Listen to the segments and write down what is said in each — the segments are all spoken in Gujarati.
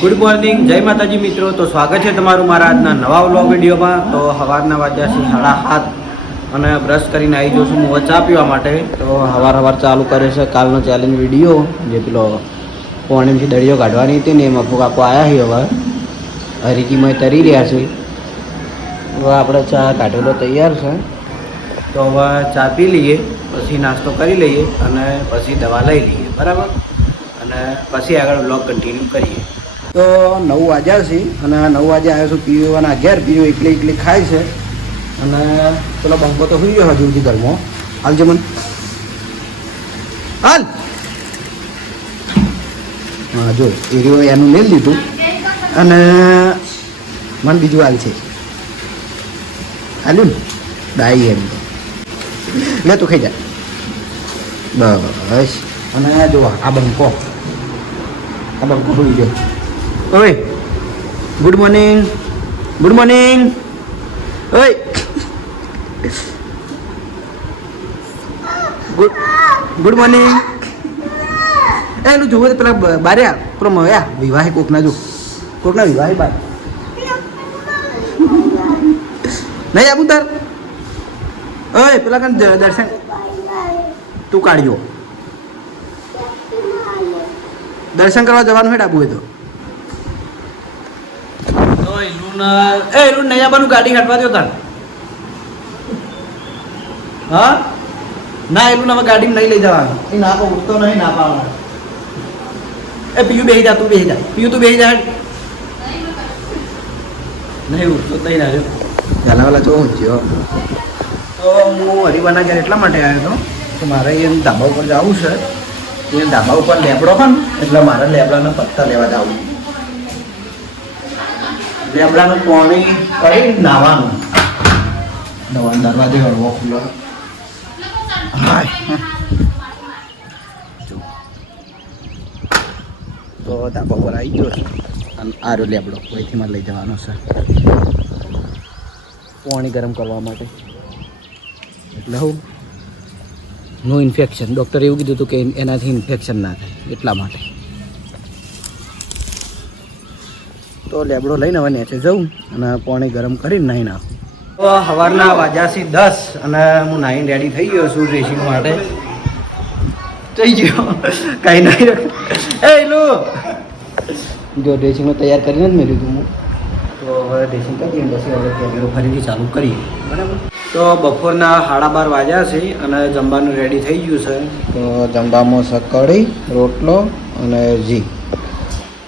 ગુડ મોર્નિંગ, જય માતાજી મિત્રો. તો સ્વાગત છે તમારું મારા આજના નવા વ્લોગ વિડીયોમાં. તો સવારના વાગ્યા છે 7:30 અને બ્રશ કરીને આવી જઉં છું હું ચા પીવા માટે. તો સવાર ચાલુ કરે છે કાલનો ચેલેન્જ વિડીયો, જે પેલો પોણીમથી દળીઓ કાઢવાની હતી ને એમાં કાકો આવ્યા છે. હવે હરીકીમાં તરી રહ્યા છે. હવે આપણે ચા કાઢેલો તૈયાર છે. તો હવે ચા પી લઈએ, પછી નાસ્તો કરી લઈએ અને પછી દવા લઈ લઈએ, બરાબર. અને પછી આગળ વ્લોગ કન્ટિન્યુ કરીએ. તો 9 વાગ્યા છે અને 9 વાગે આવ્યો છું પીવાના ઘેર. પીવો એકલી ખાય છે અને પેલો બંકો તો સુઈ ગયો હજુ સુધી ઘરમાં. હાલજો મને હાલ. હા જો એરિયો એનું લઈ લીધું અને મને બીજું હાલ છે હાલ્યું ને ડાઈ એમ લે તું ખાઈ જાય બસ. અને જો આ બંકો સુઈ ગયો. ઓય ગુડ મોર્નિંગ, ગુડ મોર્નિંગ. ઓય ગુડ મોર્નિંગ. એનું જોવો તો પેલા બારે પેલો મયા વિવાહે કોકના જો કોકના વિવાહે બાર નહીં આવું તાર. ઓય પેલા કાન દર્શન તું કાઢજો. દર્શન કરવા જવાનું છે ડાબુ. તો એલું નહીં આવવાનું, ગાડી કાઢવા દો તાર. હા ના એલું હવે ગાડીમાં નહીં લઈ જવાનું. એ ના પા ઉઠતો નહીં, ના પાવાનું. એ પીયું બેસી જા, તું બેસી જા. પીયું તું બેસી જા. નહીં ઉઠતો નહીં ના પહેલા પેલા જો ઊંચ્યો. તો હું હરિવાના ઘેર એટલા માટે આવ્યો હતો કે મારે એને ધાબા ઉપર જવું છે. એ ધાબા ઉપર લેબડો પણ એટલે મારે લેબડાના પત્તા લેવા જવું. લેબડાનું પાણી કરી નાવાનું. દરવાજે હળવો ખુલ્લો. હા તો ધાબા પર આવી ગયો છે અને આરો લેબડો કોઈથી મારે લઈ જવાનો છે પાણી ગરમ કરવા માટે. એટલે હું નો ઇન્ફેક્શન, ડૉક્ટરે એવું કીધું હતું કે એનાથી ઇન્ફેક્શન ના થાય એટલા માટે. તો લેબડો લઈને હવે નીચે જવું અને પાણી ગરમ કરીને નાહી નાખું. તો સવારના વાગ્યા છે 10 અને હું નાહીને રેડી થઈ ગયો છું ડ્રેસિંગ માટે. થઈ ગયો કાંઈ નહીં એ લો જો ડ્રેસિંગમાં તૈયાર કરીને જ મેં લીધું હું. તો હવે ડ્રેસિંગ કરીએ પછી હવે કેમેરો ફરીથી ચાલુ કરીએ, બરાબર. તો બપોરના 12:30 વાગ્યા છે અને જમવાનું રેડી થઈ ગયું છે. તો જમવામાં છે કઢી, રોટલો અને જી.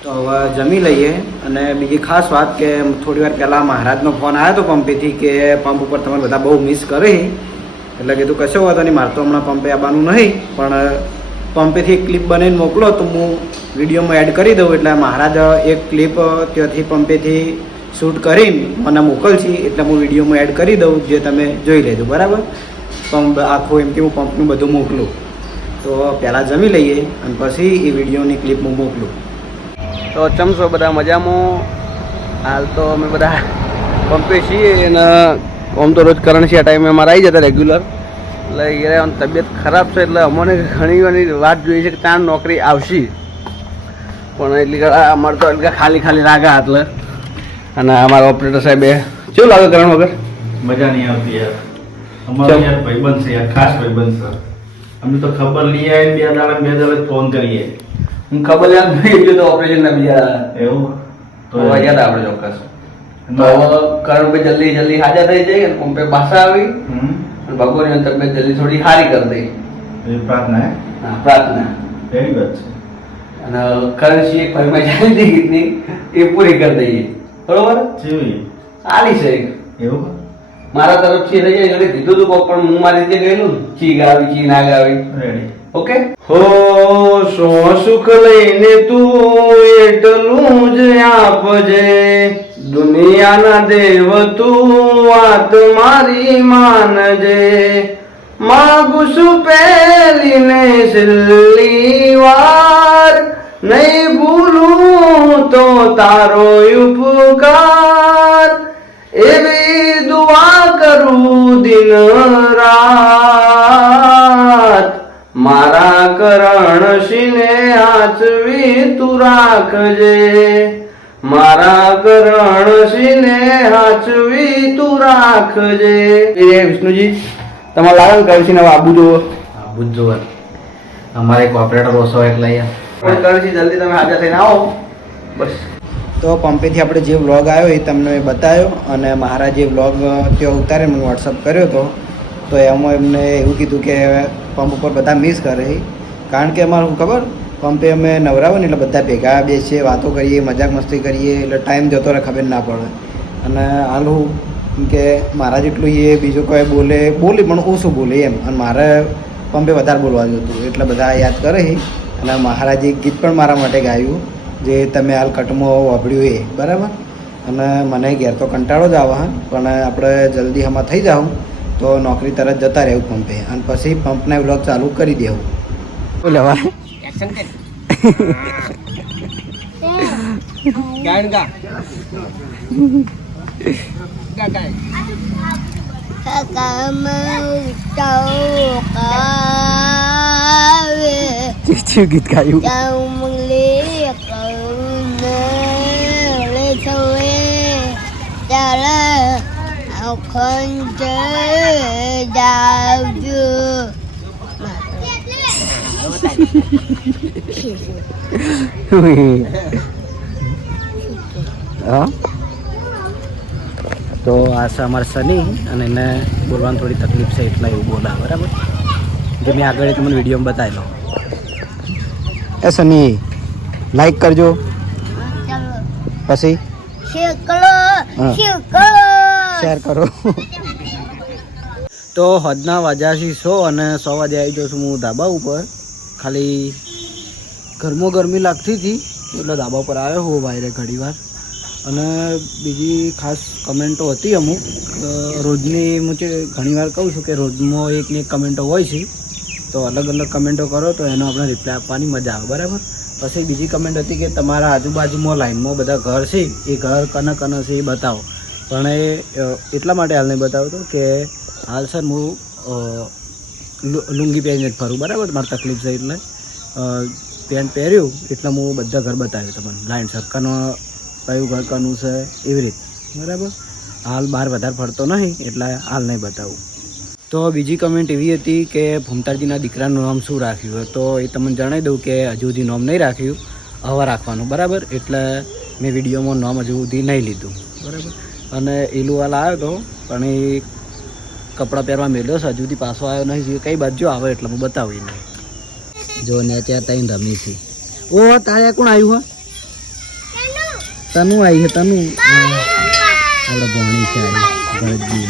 તો હવે જમી લઈએ. અને બીજી ખાસ વાત કે થોડી વાર પહેલાં મહારાજનો ફોન આવ્યો હતો પંપેથી કે પંપ ઉપર તમે બધા બહુ મિસ કરે. એટલે કીધું કશો વાંધો નહીં, મારે તો હમણાં પંપે આવવાનું નહીં, પણ પંપેથી એક ક્લિપ બનાવીને મોકલો તો હું વિડીયોમાં એડ કરી દઉં. એટલે મહારાજ એક ક્લિપ ત્યાંથી પંપેથી શૂટ કરીને મને મોકલશે એટલે હું વિડીયોમાં એડ કરી દઉં, જે તમે જોઈ લેજો, બરાબર. પંપ આખું એમ કે હું પંપનું બધું મોકલું. તો પહેલાં જમી લઈએ અને પછી એ વિડીયોની ક્લિપ હું મોકલું. તો ચમશો બધા મજામાં. હાલ તો અમે બધા પંપે છીએ અને આમ તો રોજ કરંટ છે આ ટાઈમે અમારે આવી જતા રેગ્યુલર. એટલે એ તબિયત ખરાબ છે એટલે અમને ઘણી ઘણી વાત જોઈએ છે કે ત્યાં નોકરી આવશે, પણ એટલી અમારે તો એટલા ખાલી લાગા. એટલે અને અમારા ઓપરેટર સાહેબે કેવું લાગે કરણ વગર? મજા નહીં આવતી યાર. અમારો યાર ભાઈબંધ છે યાર, ખાસ ભાઈબંધ છે. અમને તો ખબર લઈ આવે બે દાડા ફોન કરીએ. હું ખબર યાદ નહીં તો ઓપરેશન ના બીજા એવું તો યાદ આપણે ચોક્કસ. તો કરણભાઈ જલ્દી હાજર થઈ જાય અને પંપે પાછા આવી અને ભગવાનની તબિયત જલ્દી થોડી સારી કરી દઈ. પ્રાર્થના હા પ્રાર્થના એવી વાત છે. અને કરણસિંહ એક ફરમાઈ ચાલતી ગીતની એ પૂરી કરી દઈએ, બરોબર. આલી છે એવું મારા તરફથી થઈ જાય એટલે કીધું તું પણ હું મારી રીતે ગયેલું ચી ગાવી ચી ના ગાવી. Ready okay. હો સો સુખ લઈને તું એટલું જ આપજે, દુનિયાના દેવ તું વાત મારી માનજે. માગું છું પહેલી ને છેલ્લી વાર, નહીં ભૂલું તો તારો ઉપકાર. એવી દુઆ કરું દિન રાત, મારા કરણશીને હાચવી તું રાખજે, મારા કરણશીને હાચવી તું રાખજે. એ વિષ્ણુજી તમારે લાગે ને કરણશીને આબુ જુઓ, આબુ જ જુઓ. અમારે એક ઓપરેટર ઓછો એટલે અહીંયા કરણશી જલ્દી તમે હાજર થઈને આવો બસ. તો પંપેથી આપણે જે વ્લોગ આવ્યો એ તમને બતાવ્યો, અને મારા જે વ્લોગ ત્યાં ઉતારે મને વોટ્સઅપ કર્યો હતો, તો એમાં એમને એવું કીધું કે પંપ ઉપર બધા મિસ કરે, કારણ કે અમારું ખબર પંપે અમે નવરાવો ને એટલે બધા ભેગા બેસીએ, વાતો કરીએ, મજાક મસ્તી કરીએ, એટલે ટાઈમ જતો રહે ખબર ના પડે. અને હાલું કે મારા જેટલું એ બીજું કોઈ બોલે પણ ઓછું બોલે એમ, અને મારે પંપે વધારે બોલવા જોતું એટલે બધા યાદ કરે. અને મહારાજે ગીત પણ મારા માટે ગાયું જે તમે હાલ કટમાં વાપર્યું એ બરાબર. અને મને ઘેર તો કંટાળો જ આવે, પણ આપણે જલ્દી આમાં થઈ જાઉં તો નોકરી તરત જતા રહેવું પંપે, અને પછી પંપના વ્લોગ ચાલુ કરી દેવું. બોલવા ગીત ગાયું તો આ છે અમારા સની, અને એને બોલવાની થોડી તકલીફ છે એટલે એવું બોલા બરાબર, જે મેં આગળ તમને વિડીયોમાં બતાવેલો. એ સની લાઈક કરજો, પછી શેર કરો. તો હદના વાગ્યા છે 100 અને 100 વાગે આવી જાઉં છું હું ધાબા ઉપર. ખાલી ગરમો ગરમી લાગતી હતી એટલે ધાબા ઉપર આવ્યો હું વાયરે ઘણી વાર. અને બીજી ખાસ કમેન્ટો હતી અમુક રોજની, હું ઘણી વાર કહું છું કે રોજમાં એકની એક કમેન્ટો હોય છે, તો અલગ અલગ કમેન્ટો કરો તો એનો આપણે રિપ્લાય આપવાની મજા આવે બરાબર. પછી બીજી કમેન્ટ હતી કે તમારા આજુબાજુમાં લાઈનમાં બધા ઘર છે, એ ઘર કને કને છે એ બતાવો. પણ એ એટલા માટે હાલ નહીં બતાવતો કે હાલ સર હું લુંગી પહેરીને જ ફરું બરાબર, મારી તકલીફ છે એટલે પેન્ટ પહેર્યું એટલે હું બધા ઘર બતાવ્યું તમને લાઈન સર કનો કયું ઘર કનું છે એવી રીતે બરાબર. હાલ બહાર વધારે ફરતો નહીં એટલે હાલ નહીં બતાવું. તો બીજી કમેન્ટ એવી હતી કે ભૂમતાજીના દીકરાનું નામ શું રાખ્યું, તો એ તમને જણાવી દઉં કે હજુ સુધી નામ નહીં રાખ્યું, હવે રાખવાનું બરાબર. એટલે મેં વિડીયોમાં નામ હજુ સુધી નહીં લીધું બરાબર. અને એલુવાલ આવ્યો હતો પણ એ કપડાં પહેરવા મેળ્યો છે, હજુ સુધી પાછો આવ્યો નહીં. કઈ બાજુ આવે એટલે હું બતાવી નહીં. જો ને ત્યાં તઈને રમી છે. ઓ તારે કોણ આવ્યું? તનું આવી છે, તનું આપણે ભણી છે ભરતજી.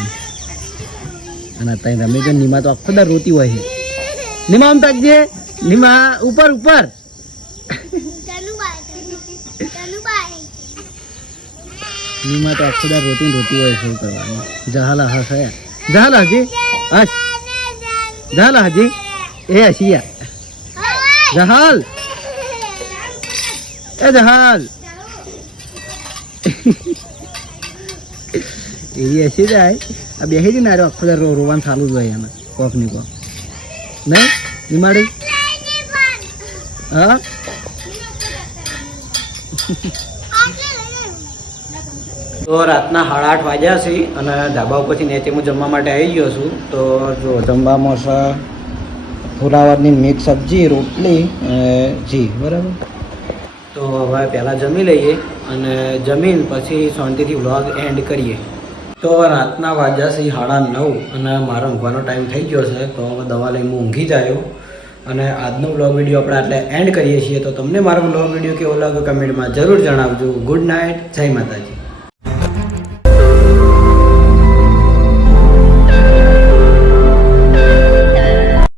અને ત્યાં રમી તો નીમા તો આખો દર રોતી હોય છે. નીમા આમ તાકજે, નીમા ઉપર ઉપર. નીમા તો આખો દર રોતી હોય શું કરવાનું. જહાલા હા છે, જહાલા હજી હા, જહાલા હજી એ હસીયા જહાલ, એ જહાલ એવી હસી જાય. આ બેસી જ ના આખો દર રોવાનું ચાલુ જ હોય એને કોક ની કોક નહીં નિમાડી. હા તો રાતના 8:30 વાગ્યા છે અને ધાબા ઉપરથી નીચે હું જમવા માટે આવી ગયો છું. તો જો જમવામાં છે ફુલાવરની મિક્સ સબ્જી, રોટલી જી બરાબર. તો હવે પહેલાં જમી લઈએ અને જમીન પછી શાંતિથી વ્લોગ એન્ડ કરીએ. તો રાતના વાગ્યા છે 9:30 અને મારો ઊંઘવાનો ટાઈમ થઈ ગયો છે. તો હવે દવા લઈને હું ઊંઘી જાયો. અને આજનો વ્લોગ વિડીયો આપણે આટલે એન્ડ કરીએ છીએ. તો તમને મારો વ્લોગ વિડીયો કેવો લાગ્યો કમેન્ટમાં જરૂર જણાવજો. ગુડ નાઇટ, જય માતાજી.